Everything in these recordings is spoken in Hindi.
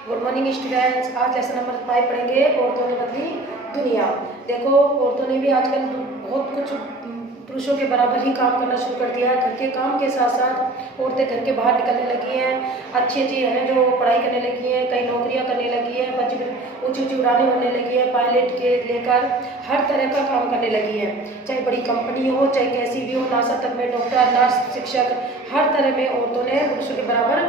Good morning students. आज लेसन नंबर 5 पढ़ेंगे, औरतों ने बदली दुनिया। देखो, औरतों ने भी आजकल बहुत कुछ पुरुषों के बराबर ही काम करना शुरू कर दिया है। घर के काम के साथ साथ औरतें घर के बाहर निकलने लगी हैं, अच्छी अच्छी है जो पढ़ाई करने लगी हैं, कई नौकरियां करने लगी हैं, बच्चे ऊँची ऊँची उड़ाने बनने लगी है, पायलट के लेकर हर तरह का काम करने लगी है। चाहे बड़ी कंपनी हो, चाहे कैसी भी हो, नासा तक में डॉक्टर, नर्स, शिक्षक, हर तरह में औरतों ने पुरुषों के बराबर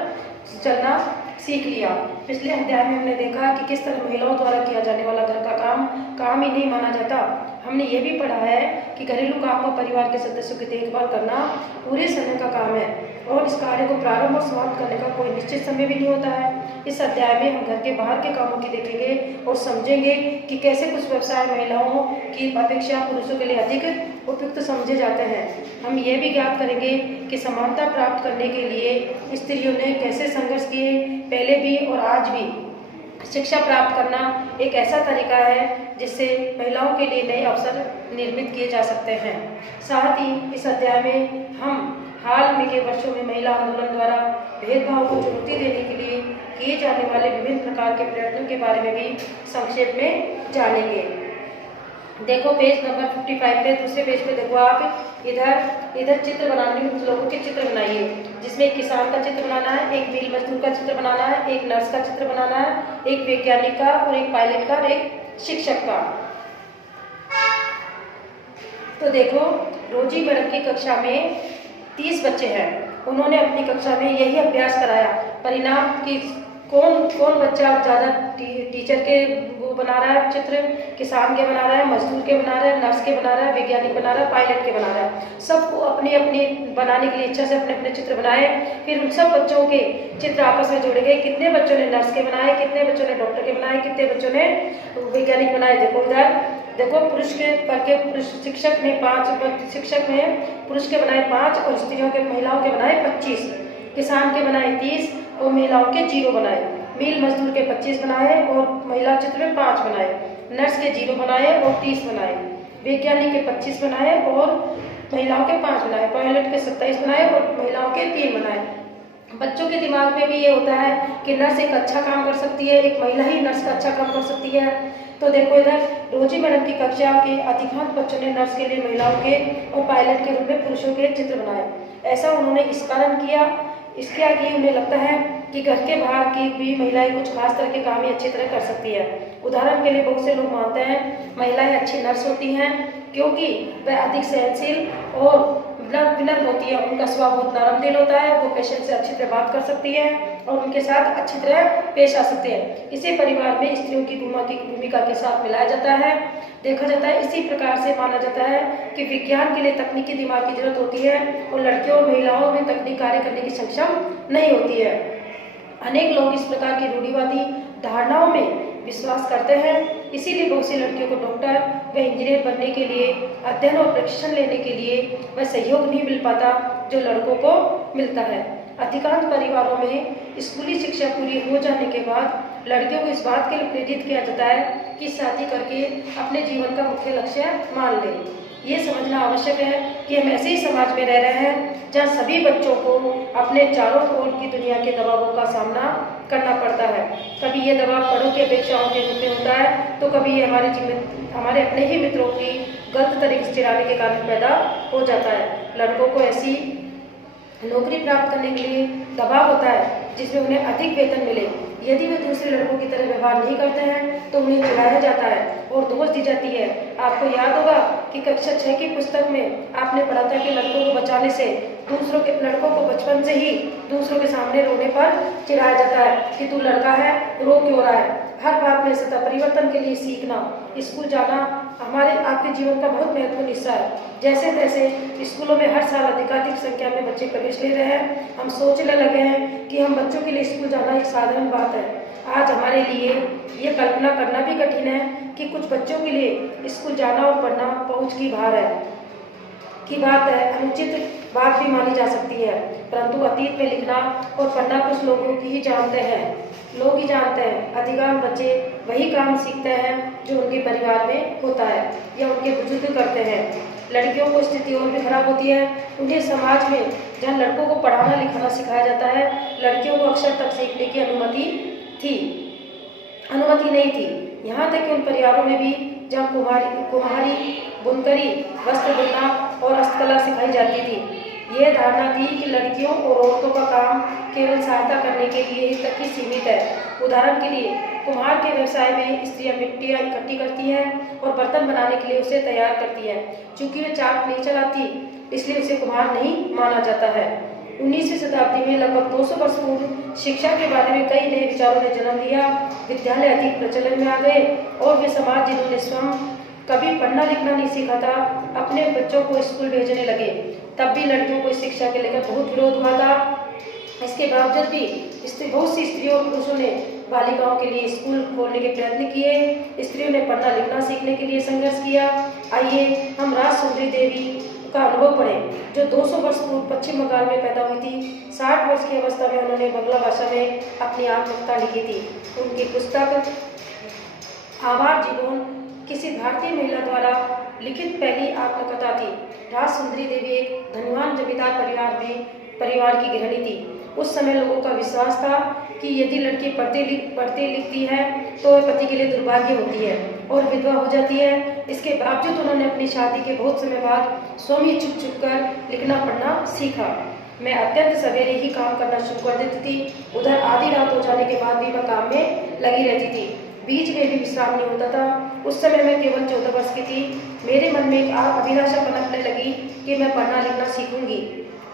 चलना सीख लिया। पिछले अध्याय में हमने देखा कि किस तरह महिलाओं द्वारा किया जाने वाला घर का काम ही नहीं माना जाता। हमने ये भी पढ़ा है कि घरेलू काम और परिवार के सदस्यों की देखभाल करना पूरे समय का काम है और इस कार्य को प्रारंभ और समाप्त करने का कोई निश्चित समय भी नहीं होता है। इस अध्याय में हम घर के बाहर के कामों की देखेंगे और समझेंगे कि कैसे कुछ व्यवसाय महिलाओं की अपेक्षा पुरुषों के लिए अधिक उपयुक्त समझे जाते हैं। हम ये भी ज्ञात करेंगे कि समानता प्राप्त करने के लिए स्त्रियों ने कैसे संघर्ष किए, पहले भी और आज भी। शिक्षा प्राप्त करना एक ऐसा तरीका है जिससे महिलाओं के लिए नए अवसर निर्मित किए जा सकते हैं। साथ ही इस अध्याय में हम हाल में के वर्षों में महिला आंदोलन द्वारा भेदभाव को चुनौती देने के लिए किए जाने वाले विभिन्न प्रकार के प्रयत्नों के बारे में भी संक्षेप में जानेंगे। देखो पेज नंबर 55 पे, दूसरे पेज पे देखो आप इधर चित्र बनाने में कुछ लोगों के चित्र बनाइए, जिसमें एक किसान का चित्र बनाना है, एक मिल मजदूर का चित्र बनाना है, एक नर्स का चित्र बनाना है, एक वैज्ञानिक का और एक पायलट का और एक शिक्षक का। तो देखो, रोजी मैडम की कक्षा में 30 बच्चे हैं। उन्होंने अपनी कक्षा में यही अभ्यास कराया। परिणाम की कौन बच्चा ज़्यादा टीचर के वो बना रहा है चित्र, किसान के बना रहा है, मजदूर के बना रहा है, नर्स के बना रहा है, वैज्ञानिक बना रहा है, पायलट के बना रहा है। सबको अपनी अपनी बनाने के लिए इच्छा से अपने अपने चित्र बनाए। फिर उन सब बच्चों के चित्र आपस में जोड़े गए। कितने बच्चों ने नर्स के बनाए, कितने बच्चों ने डॉक्टर के बनाए, कितने बच्चों ने वैज्ञानिक बनाए। देखो इधर देखो, पुरुष शिक्षक ने पुरुष के बनाए 5 और स्त्रियों के महिलाओं के बनाए 25, किसान के बनाए 30 और महिलाओं के 0 बनाए, मिल मजदूर के 25 बनाए और महिला चित्र में 5 बनाए, नर्स के 0 बनाए और 30 बनाए, वैज्ञानिक के 25 बनाए और महिलाओं के 5 बनाए, पायलट के 27 बनाए और महिलाओं के 3 बनाए। बच्चों के दिमाग में भी ये होता है कि नर्स एक अच्छा काम कर सकती है, एक महिला ही नर्स का अच्छा काम कर सकती है। तो देखो इधर रोजी मैडम की कक्षा के अधिकांश बच्चों ने नर्स के लिए महिलाओं के और पायलट के रूप में पुरुषों के चित्र बनाए। ऐसा उन्होंने इस कारण किया, इसके आगे उन्हें लगता है कि घर के बाहर की भी महिलाएं कुछ खास तरह के काम ही अच्छी तरह कर सकती है। उदाहरण के लिए बहुत से लोग मानते हैं महिलाएं अच्छी नर्स होती हैं क्योंकि वह अधिक सहनशील और विनम्र होती है। उनका स्वभाव बहुत नरम दिल होता है, वो पेशेंट से अच्छी तरह बात कर सकती है और उनके साथ अच्छी तरह पेश आ सकते हैं। इसे परिवार में स्त्रियों की भूमिका के साथ मिलाया जाता है, देखा जाता है। इसी प्रकार से माना जाता है कि विज्ञान के लिए तकनीकी दिमाग की जरूरत होती है और लड़कियों और महिलाओं में तकनीक कार्य करने की सक्षम नहीं होती है। अनेक लोग इस प्रकार की रूढ़िवादी धारणाओं में विश्वास करते हैं, इसीलिए बहुत सी लड़कियों को डॉक्टर व इंजीनियर बनने के लिए अध्ययन और प्रशिक्षण लेने के लिए वह सहयोग नहीं मिल पाता जो लड़कों को मिलता है। अधिकांश परिवारों में स्कूली शिक्षा पूरी हो जाने के बाद लड़कियों को इस बात के लिए प्रेरित किया जाता है कि शादी करके अपने जीवन का मुख्य लक्ष्य मान लें। ये समझना आवश्यक है कि हम ऐसे ही समाज में रह रहे हैं जहाँ सभी बच्चों को अपने चारों ओर की दुनिया के दबावों का सामना करना पड़ता है। कभी ये दबाव बड़ों की अपेक्षाओं के रूप में होता है, तो कभी ये हमारे अपने ही मित्रों की गलत तरीके से चिढ़ाने के कारण पैदा हो जाता है। लड़कों को ऐसी नौकरी प्राप्त करने के लिए दबाव होता है जिसमें उन्हें अधिक वेतन मिले। यदि वे दूसरे लड़कों की तरह व्यवहार नहीं करते हैं तो उन्हें चिढ़ाया जाता है और दोष दी जाती है। आपको याद होगा कि कक्षा 6 की पुस्तक में आपने पढ़ा था कि लड़कों को बचाने से लड़कों को बचपन से ही दूसरों के सामने रोने पर चिढ़ाया जाता है कि तू लड़का है, रो क्यों रहा है। हर बात में सतत परिवर्तन के लिए सीखना, स्कूल जाना आपके जीवन का बहुत महत्वपूर्ण हिस्सा है। जैसे तैसे स्कूलों में हर साल अधिकाधिक संख्या में बच्चे प्रवेश ले रहे हैं। हम सोचने लगे हैं कि हम बच्चों के लिए स्कूल जाना एक साधारण बात है। आज हमारे लिए ये कल्पना करना भी कठिन है कि कुछ बच्चों के लिए स्कूल जाना और पढ़ना पहुँच की बात है, अनुचित बात भी मानी जा सकती है। परंतु अतीत में लिखना और पढ़ना कुछ लोग ही जानते हैं। अधिकांश बच्चे वही काम सीखते हैं जो उनके परिवार में होता है या उनके बुजुर्ग करते हैं। लड़कियों को स्थिति और भी खराब होती है। उन्हें समाज में जहाँ लड़कों को पढ़ाना लिखाना सिखाया जाता है, लड़कियों को अक्षर तक सीखने की अनुमति थी, अनुमति नहीं थी। यहाँ तक कि उन परिवारों में भी जहाँ कुम्हारी, बुनकरी, वस्त्र बुनना और हस्तकला सिखाई जाती थी, यह धारणा थी कि लड़कियों और औरतों का काम केवल सहायता करने के लिए तक ही सीमित है। उदाहरण के लिए कुम्हार के व्यवसाय में स्त्रियां मिट्टियाँ इकट्ठी करती हैं और बर्तन बनाने के लिए उसे तैयार करती हैं। चूंकि वे चाक नहीं चलाती, इसलिए उसे कुम्हार नहीं माना जाता है। 19वीं शताब्दी में लगभग 200 वर्ष पूर्व शिक्षा के बारे में कई नए विचारों ने जन्म लिया। विद्यालय अधिक प्रचलन में आ गए और वे समाज जिन्होंने स्वयं कभी पढ़ना लिखना नहीं सीखा था, अपने बच्चों को स्कूल भेजने लगे। तब भी लड़कियों को इस शिक्षा के लेकर बहुत विरोध हुआ था। इसके बावजूद भी बहुत सी स्त्रियों और पुरुषों ने बालिकाओं के लिए स्कूल खोलने के प्रयत्न किए। स्त्रियों ने पढ़ना लिखना सीखने के लिए संघर्ष किया। आइए हम राजसुंदरी देवी का अनुभव पढ़ें, जो 200 वर्ष पूर्व पश्चिम बंगाल में पैदा हुई थी। 60 वर्ष की अवस्था में उन्होंने बंगला भाषा में अपनी आत्मकथा लिखी थी। उनकी पुस्तक आभार जीवन किसी भारतीय महिला द्वारा लिखित पहली आत्मकथा थी। राजसुंदरी देवी एक धनवान जमींदार परिवार की गृहिणी थी। उस समय लोगों का विश्वास था कि यदि लड़की पढ़ती लिखती है तो वह पति के लिए दुर्भाग्य होती है और विधवा हो जाती है। इसके बावजूद उन्होंने अपनी शादी के बहुत समय बाद स्वयं ही छुप कर लिखना पढ़ना सीखा। मैं अत्यंत सवेरे ही काम करना शुरू कर देती थी। उधर आधी रात हो जाने के बाद भी मैं काम में लगी रहती थी। बीच में भी विश्राम नहीं होता था। उस समय मैं केवल 14 वर्ष की थी। मेरे मन में एक अभिलाषा पनपने लगी कि मैं पढ़ना लिखना सीखूंगी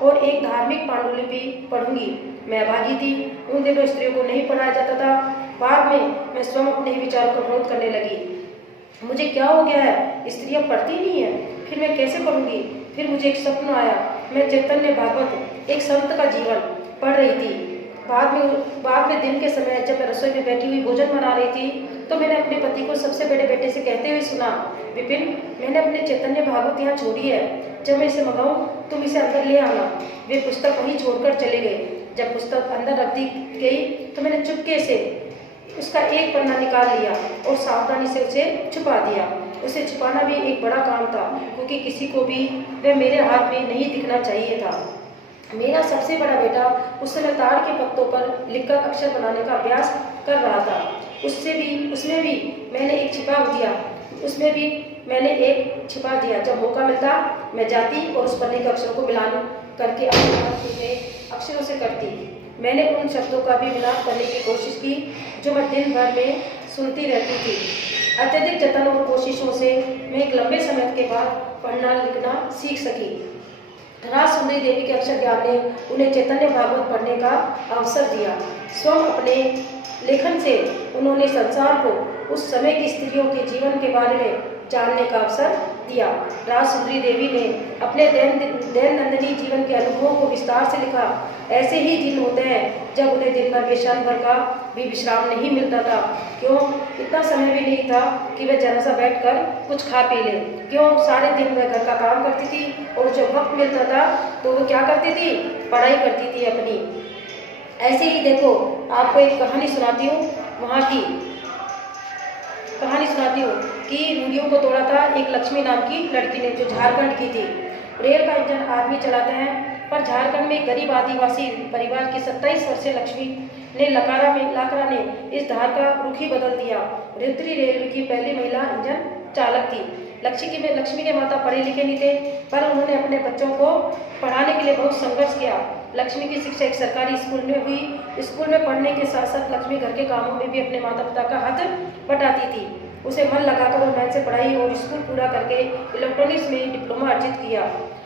और एक धार्मिक पांडुलिपि पढ़ूंगी। मैं अभागी थी। उन दिनों स्त्रियों को नहीं पढ़ाया जाता था। बाद में मैं स्वयं अपने ही विचारों का विरोध करने लगी। मुझे क्या हो गया है, स्त्रियां पढ़ती नहीं है, फिर मैं कैसे पढ़ूंगी। फिर मुझे एक सपना आया। मैं चैतन्य भागवत, एक संत का जीवन पढ़ रही थी। बाद में दिन के समय जब मैं रसोई में बैठी हुई भोजन बना रही थी, तो मैंने अपने पति को सबसे बड़े बेटे से कहते हुए सुना, विपिन, मैंने अपने चैतन्य भागवत यहाँ छोड़ी है। जब मैं इसे मंगाऊं तुम इसे अंदर ले आना। वे पुस्तक वहीं छोड़कर चले गए। जब पुस्तक अंदर रख दी गई तो मैंने चुपके से उसका एक पन्ना निकाल लिया और सावधानी से उसे छुपा दिया। उसे छुपाना भी एक बड़ा काम था, क्योंकि किसी को भी वह मेरे हाथ में नहीं दिखना चाहिए था। मेरा सबसे बड़ा बेटा उस समय ताड़ के पत्तों पर लिखकर अक्षर बनाने का अभ्यास कर रहा था। उसमें भी मैंने एक छिपा दिया। जब मौका मिलता मैं जाती और उस पन्ने के अक्षरों को मिलान करके अपने हाथ में अक्षरों से करती। मैंने उन शब्दों का भी मिलान करने की कोशिश की जो मैं दिन भर में सुनती रहती थी। अत्यधिक जतन और कोशिशों से मैं एक लंबे समय के बाद पढ़ना लिखना सीख सकी। राजसुंदरी देवी के अक्षर ज्ञान ने उन्हें चैतन्य भागवत पढ़ने का अवसर दिया। स्वयं अपने लेखन से उन्होंने संसार को उस समय की स्त्रियों के जीवन के बारे में जानने का अवसर दिया। राजसुंदरी देवी ने अपने दैनंदिनी जीवन के अनुभवों को विस्तार से लिखा। ऐसे ही दिन होते हैं जब उन्हें दिन भर में क्षण भर का भी विश्राम नहीं मिलता था। क्यों, इतना समय भी नहीं था कि वह जरा सा बैठकर कुछ खा पी ले। क्यों, सारे दिन वह घर का काम करती थी और जब वक्त मिलता था तो वो क्या करती थी, पढ़ाई करती थी अपनी। ऐसे ही देखो, आपको एक कहानी सुनाती हूँ। वहाँ की कहानी सुनाती हूँ कि रूढ़ियों को तोड़ा था एक लक्ष्मी नाम की लड़की ने, जो झारखंड की थी। रेल का इंजन आदमी चलाते हैं, पर झारखंड में गरीब आदिवासी परिवार की 27 वर्षीय लक्ष्मी ने लाकरा ने इस धार का रुख ही बदल दिया। रुद्री रेलवे की पहली महिला इंजन चालक थी। लक्ष्मी के माता पढ़े लिखे नहीं थे, पर उन्होंने अपने बच्चों को पढ़ाने के लिए बहुत संघर्ष किया। लक्ष्मी की शिक्षा एक सरकारी स्कूल में हुई। स्कूल में पढ़ने के साथ साथ लक्ष्मी घर के कामों में भी अपने माता पिता का हाथ बटाती थी। उसे मन लगाकर और मेहनत से पढ़ाई और स्कूल पूरा करके इलेक्ट्रॉनिक्स में डिप्लोमा अर्जित किया।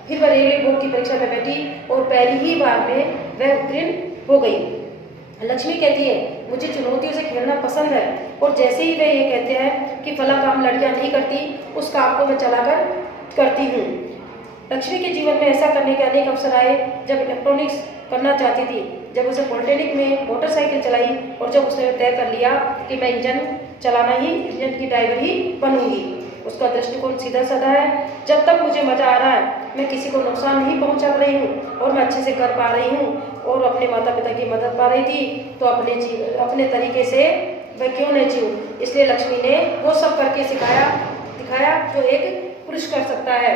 फिर वह रेलवे बोर्ड की परीक्षा में बैठी और पहली ही बार में वह उत्तीर्ण हो गई। लक्ष्मी कहती है, मुझे चुनौतियों से खेलना पसंद है, और जैसे ही वे ये कहते हैं कि फला काम लड़कियां नहीं करती, उस काम को मैं चलाकर करती हूँ। लक्ष्मी के जीवन में ऐसा करने के अनेक अवसर आए जब इलेक्ट्रॉनिक्स करना चाहती थी। जब उसे पॉलिटेक्निक में मोटरसाइकिल चलाई और जब उसने तय कर लिया कि मैं इंजन की ड्राइवर ही बनूंगी। उसका दृष्टिकोण सीधा साधा है। जब तक मुझे मजा आ रहा है, मैं किसी को नुकसान नहीं पहुंचा रही हूँ और मैं अच्छे से कर पा रही हूँ और अपने माता पिता की मदद पा रही थी, तो अपने तरीके से वह क्यों नहीं जीऊँ। इसलिए लक्ष्मी ने वो सब करके दिखाया जो एक पुरुष कर सकता है।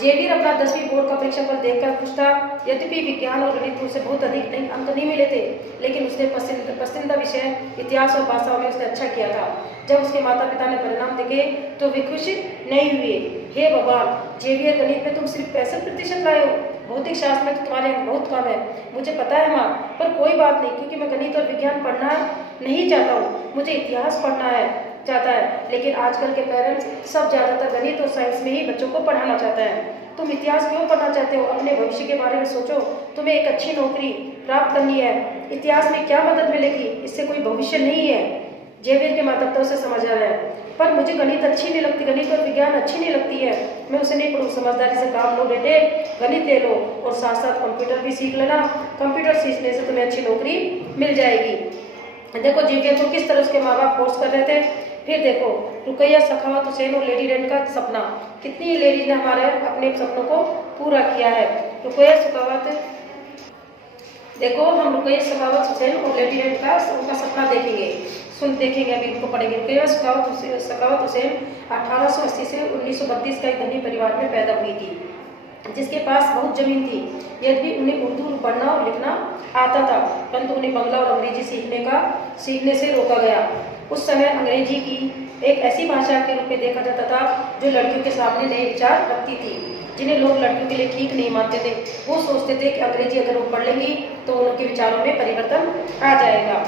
जेवियर अपना 10वीं बोर्ड का परीक्षाफल देखकर खुश था। यद्यपि विज्ञान और गणित में उसे बहुत अधिक नहीं अंक नहीं मिले थे, लेकिन उसने पसंदीदा विषय इतिहास और भाषाओं में उसने अच्छा किया था। जब उसके माता पिता ने परिणाम देखे तो वे खुश नहीं हुए। हे भगवान, जेवियर गणित में तुम सिर्फ 65% लाए हो, भौतिक शास्त्र में तो तुम्हारे अंक बहुत कम है। मुझे पता है माँ, पर कोई बात नहीं, क्योंकि मैं गणित और विज्ञान पढ़ना नहीं चाहता हूँ, मुझे इतिहास पढ़ना चाहता है। लेकिन आजकल के पेरेंट्स सब ज़्यादातर गणित और साइंस में ही बच्चों को पढ़ाना चाहता है। तुम इतिहास क्यों पढ़ना चाहते हो? अपने भविष्य के बारे में सोचो, तुम्हें एक अच्छी नौकरी प्राप्त करनी है। इतिहास में क्या मदद मिलेगी? इससे कोई भविष्य नहीं है। जेवियर के माता पिता उसे समझ आ रहा है, पर मुझे गणित अच्छी नहीं लगती, गणित और विज्ञान अच्छी नहीं लगती है, मैं उसे नहीं पढ़ूँ। समझदारी से काम लो बेटे, गणित ले लो और साथ साथ कंप्यूटर भी सीख लेना। कंप्यूटर सीखने से तुम्हें अच्छी नौकरी मिल जाएगी। देखो जेवियर को किस तरह उसके माँ बाप फोर्स कर रहे थे। फिर देखो रुकैया, सखावत हुसैन और लेडी रेड का सपना, कितनी लेडीज ने हमारे अपने सपनों को पूरा किया है। रुकैया सखावत, देखो हम रुकैया सखावत हुसैन और लेडी रेड का उनका सपना देखेंगे अभी उनको पढ़ेंगे। रुकैया सखावत हुसैन 1880 से 1932 का एक धनी परिवार में पैदा हुई थी, जिसके पास बहुत जमीन थी। यद्यपि उन्हें उर्दू पढ़ना और लिखना आता था, परंतु उन्हें बंगला और अंग्रेजी सीखने से रोका गया। उस समय अंग्रेजी की एक ऐसी भाषा के रूप में देखा जाता था जो लड़कियों के सामने नए विचार रखती थी, जिन्हें लोग लड़कियों के लिए ठीक नहीं मानते थे। वो सोचते थे कि अंग्रेजी अगर वो पढ़ लेंगी तो उनके विचारों में परिवर्तन आ जाएगा।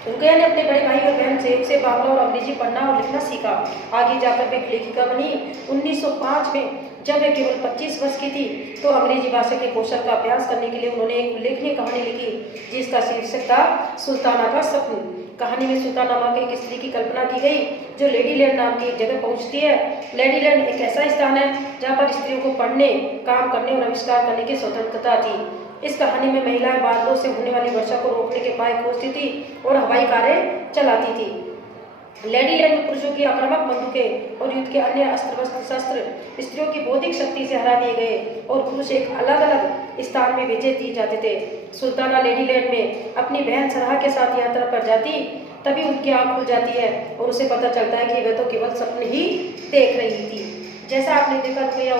रुकैया ने अपने बड़े भाई और बहन से बांग्ला और अंग्रेजी पढ़ना और लिखना सीखा। आगे जाकर वे लेखिका बनी। 1905 में जब वे केवल 25 वर्ष की थी तो अंग्रेजी भाषा के कौशल का अभ्यास करने के लिए उन्होंने एक उल्लेखनीय कहानी लिखी, जिसका शीर्षक था सुल्ताना का स्वप्न। कहानी में सुल्ताना नामक एक स्त्री की कल्पना की गई जो लेडी लैंड नाम की एक जगह पहुंचती है। लेडी लैंड एक ऐसा स्थान है जहाँ पर स्त्रियों को पढ़ने, काम करने और आविष्कार करने की स्वतंत्रता थी। इस कहानी में महिलाएं बादलों से होने वाली वर्षा को रोकने के उपाय खोजती थी और हवाई कारें चलाती थी। लेडी लैंड में पुरुषों की आक्रामक बंदूकें और युद्ध के अन्य शस्त्र स्त्रियों की बौद्धिक शक्ति से हरा दिए गए और पुरुष एक अलग अलग स्थान में भेजे दिए जाते थे। सुल्ताना लेडी लैंड में अपनी बहन सरहा के साथ यात्रा पर जाती, तभी उनकी आंख खुल जाती है और उसे पता चलता है कि वह तो केवल सपने ही देख रही थी। जैसा आपने देखा रुकैया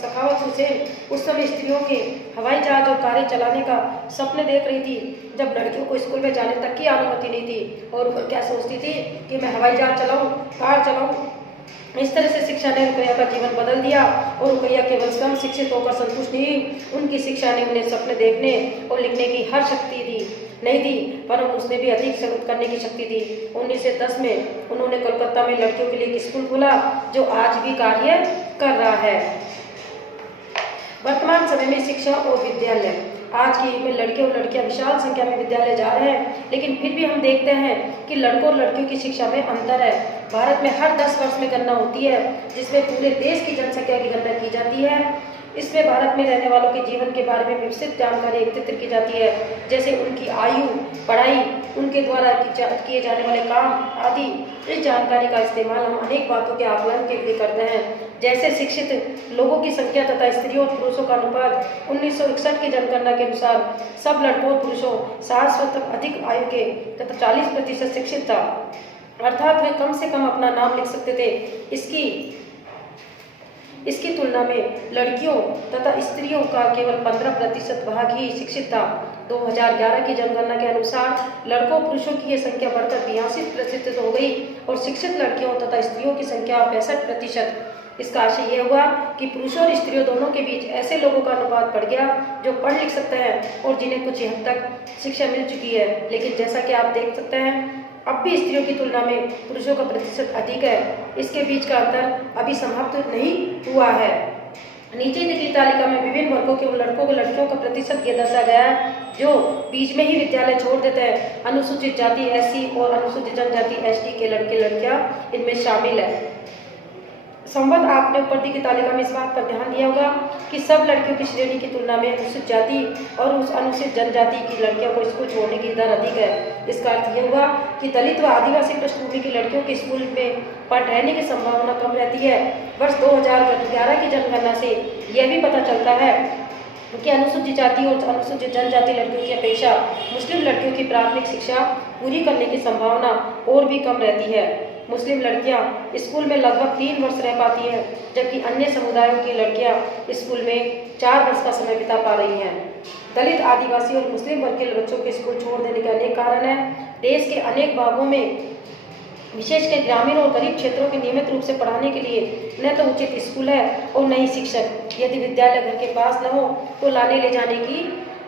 सखावत हुसैन उस समय स्त्रियों के हवाई जहाज और कारें चलाने का सपने देख रही थी, जब लड़कियों को स्कूल में जाने तक की अनुमति नहीं थी। और वो क्या सोचती थी कि मैं हवाई जहाज चलाऊं, कार चलाऊं। इस तरह से शिक्षा ने रुकैया का जीवन बदल दिया और रुकैया केवल कम शिक्षित होकर संतुष्ट नहीं, उनकी शिक्षा ने उन्हें सपने देखने और लिखने की हर शक्ति नहीं दी, पर उसने भी अधिक करने की शक्ति दी। 1910 में उन्होंने कोलकाता में लड़कियों के लिए एक स्कूल खोला जो आज भी कार्य कर रहा है। वर्तमान समय में शिक्षा और विद्यालय, आज की में लड़के और लड़कियां विशाल संख्या में विद्यालय जा रहे हैं, लेकिन फिर भी हम देखते हैं कि लड़कों और लड़कियों की शिक्षा में अंतर है। भारत में हर 10 वर्ष में गणना होती है, जिसमें पूरे देश की जनसंख्या की गणना की जाती है। इसमें भारत में रहने वालों के जीवन के बारे में विस्तृत जानकारी एकत्रित की जाती है, जैसे उनकी आयु, पढ़ाई, उनके द्वारा किए जाने वाले काम आदि। इस जानकारी का इस्तेमाल हम अनेक बातों के आकलन के लिए करते हैं, जैसे शिक्षित लोगों की संख्या तथा स्त्रियों और पुरुषों का अनुपात। 1961 की जनगणना के अनुसार सब लड़कों और पुरुषों 60 वर्ष तक अधिक आयु के तथा 40% शिक्षित था, अर्थात वे कम से कम अपना नाम लिख सकते थे। इसकी तुलना में लड़कियों तथा स्त्रियों का केवल 15% भाग ही शिक्षित था। 2011 की जनगणना के अनुसार लड़कों पुरुषों की यह संख्या बढ़कर 82% हो गई और शिक्षित लड़कियों तथा स्त्रियों की संख्या 65%। इसका आशय यह हुआ कि पुरुषों और स्त्रियों दोनों के बीच ऐसे लोगों का अनुपात बढ़ गया जो पढ़ लिख सकते हैं और जिन्हें कुछ हद तक शिक्षा मिल चुकी है। लेकिन जैसा कि आप देख सकते हैं, अब भी स्त्रियों की तुलना में पुरुषों का प्रतिशत अधिक है। इसके बीच का अंतर अभी समाप्त नहीं हुआ है। नीचे दी गई तालिका में विभिन्न वर्गों के लड़कों और लड़कियों का प्रतिशत यह दर्शाया गया है जो बीच में ही विद्यालय छोड़ देते हैं। अनुसूचित जाति SC और अनुसूचित जनजाति ST के लड़के लड़कियां इनमें शामिल है। संबंध आपने ऊपर दी गई तालिका में इस बात पर ध्यान दिया होगा कि सब लड़कियों की श्रेणी की तुलना में अनुसूचित जाति और उस अनुसूचित जनजाति की लड़कियों को स्कूल छोड़ने की दर अधिक है। इसका अर्थ यह हुआ कि दलित व आदिवासी पृष्ठभूमि की लड़कियों के स्कूल में पढ़ रहने की संभावना कम रहती है। वर्ष 2011 की जनगणना से यह भी पता चलता है कि अनुसूचित जाति और अनुसूचित जनजाति लड़कियों की अपेक्षा मुस्लिम लड़कियों की प्राथमिक शिक्षा पूरी करने की संभावना और भी कम रहती है। मुस्लिम लड़कियां स्कूल में लगभग 3 वर्ष रह पाती हैं, जबकि अन्य समुदायों की लड़कियां स्कूल में 4 वर्ष का समय बिता पा रही हैं। दलित, आदिवासी और मुस्लिम वर्ग के बच्चों के स्कूल छोड़ देने के अनेक कारण हैं। देश के अनेक भागों में विशेषकर ग्रामीण और गरीब क्षेत्रों के नियमित रूप से पढ़ाने के लिए न तो उचित स्कूल है और न ही शिक्षक। यदि विद्यालय घर के पास न हो तो लाने ले जाने के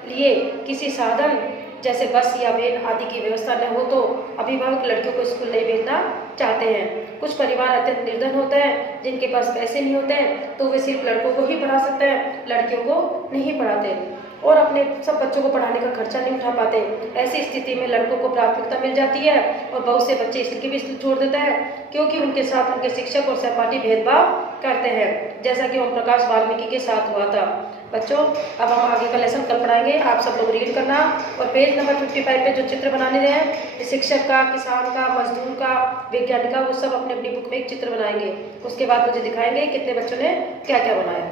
लिए किसी साधन जैसे बस या वैन आदि की व्यवस्था न हो तो अभिभावक लड़कियों को स्कूल नहीं भेजना चाहते हैं। कुछ परिवार अत्यंत निर्धन होते हैं, जिनके पास पैसे नहीं होते हैं, तो वे सिर्फ लड़कों को ही पढ़ा सकते हैं, लड़कियों को नहीं पढ़ाते और अपने सब बच्चों को पढ़ाने का खर्चा नहीं उठा पाते। ऐसी स्थिति में लड़कों को प्राथमिकता मिल जाती है और बहुत से बच्चे इसलिए भी स्कूल छोड़ देते हैं क्योंकि उनके साथ उनके शिक्षक और सहपाठी भेदभाव करते हैं, जैसा कि ओम प्रकाश वाल्मीकि के साथ हुआ था। बच्चों, अब हम आगे का लेसन कल पढ़ाएंगे, आप सब लोग रीड करना और पेज नंबर 55 पे जो चित्र बनाने हैं, शिक्षक का, किसान का, मजदूर का, वैज्ञानिक का, वो सब अपनी अपनी बुक में एक चित्र बनाएंगे। उसके बाद मुझे दिखाएंगे कितने बच्चों ने क्या क्या बनाया।